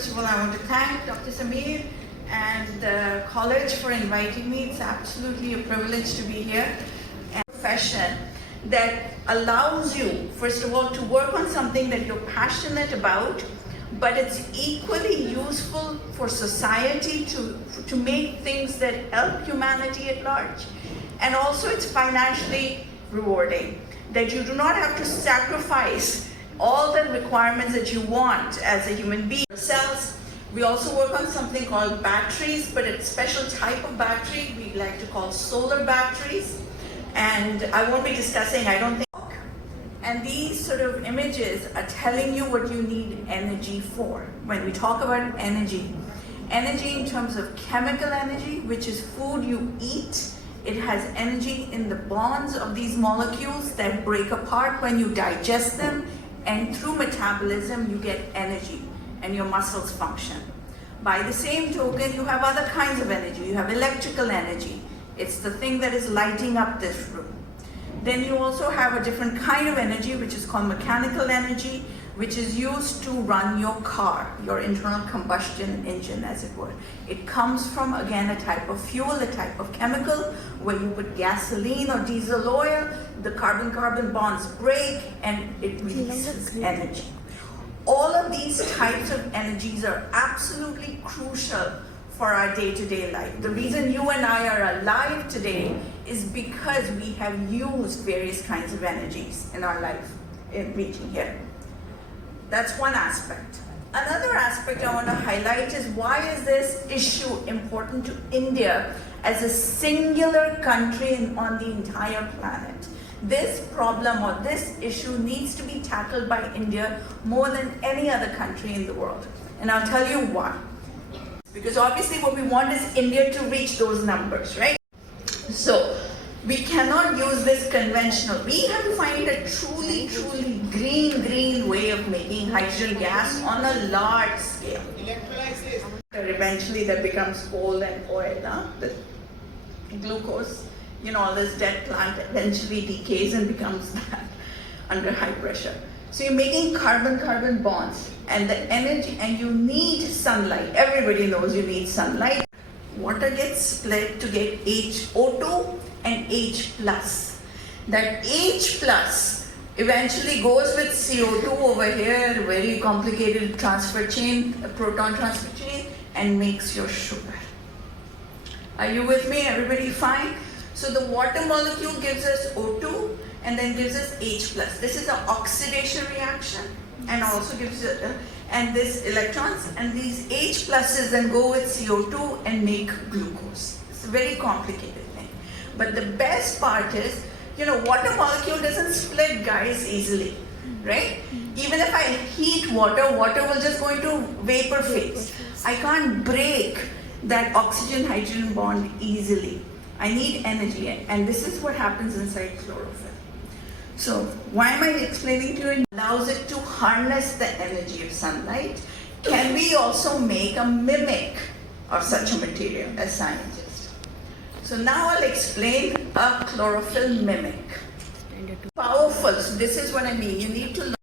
First of all, I want to thank Dr. Samir and the college for inviting me. It's absolutely a privilege to be here. And a profession that allows you, first of all, to work on something that you're passionate about, but it's equally useful for society to make things that help humanity at large. And also it's financially rewarding, that you do not have to sacrifice all the requirements that you want as a human being. Cells. We also work on something called batteries, but it's a special type of battery we like to call solar batteries. And I won't be discussing, I don't think. And these sort of images are telling you what you need energy for. When we talk about energy, energy in terms of chemical energy, which is food you eat, it has energy in the bonds of these molecules that break apart when you digest them, and through metabolism you get energy and your muscles function. By the same token, you have other kinds of energy. You have electrical energy. It's the thing that is lighting up this room. Then you also have a different kind of energy, which is called mechanical energy, which is used to run your car, your internal combustion engine, as it were. It comes from, again, a type of fuel, a type of chemical, where you put gasoline or diesel oil, the carbon-carbon bonds break, and it releases energy. All of these types of energies are absolutely crucial for our day-to-day life. The reason you and I are alive today is because we have used various kinds of energies in our life in reaching here. That's one aspect. Another aspect I want to highlight is, why is this issue important to India as a singular country on the entire planet? This problem or this issue needs to be tackled by India more than any other country in the world. And I'll tell you why. Because obviously what we want is India to reach those numbers, right? So we cannot use this conventional. We have to find a truly green way of making hydrogen gas on a large scale. Eventually that becomes coal and oil, the glucose, all this dead plant eventually decays and becomes that under high pressure. So you're making carbon-carbon bonds, and the energy, and you need sunlight. Everybody knows you need sunlight. Water gets split to get HO2 and H+. That H+ eventually goes with CO2 over here, very complicated transfer chain, a proton transfer chain, and makes your sugar. Are you with me? Everybody fine? So the water molecule gives us O2 and then gives us H+. This is an oxidation reaction, and also gives and this electrons, and these H pluses then go with CO2 and make glucose. It's a very complicated thing. But the best part is, water molecule doesn't split, guys, easily, right? Even if I heat water, water will just go into vapor phase. I can't break that oxygen-hydrogen bond easily. I need energy, and this is what happens inside chlorophyll. So why am I explaining to you? It allows it to harness the energy of sunlight. Can we also make a mimic of such a material as scientists? So now I'll explain a chlorophyll mimic. Powerful. So this is what I mean. You need to learn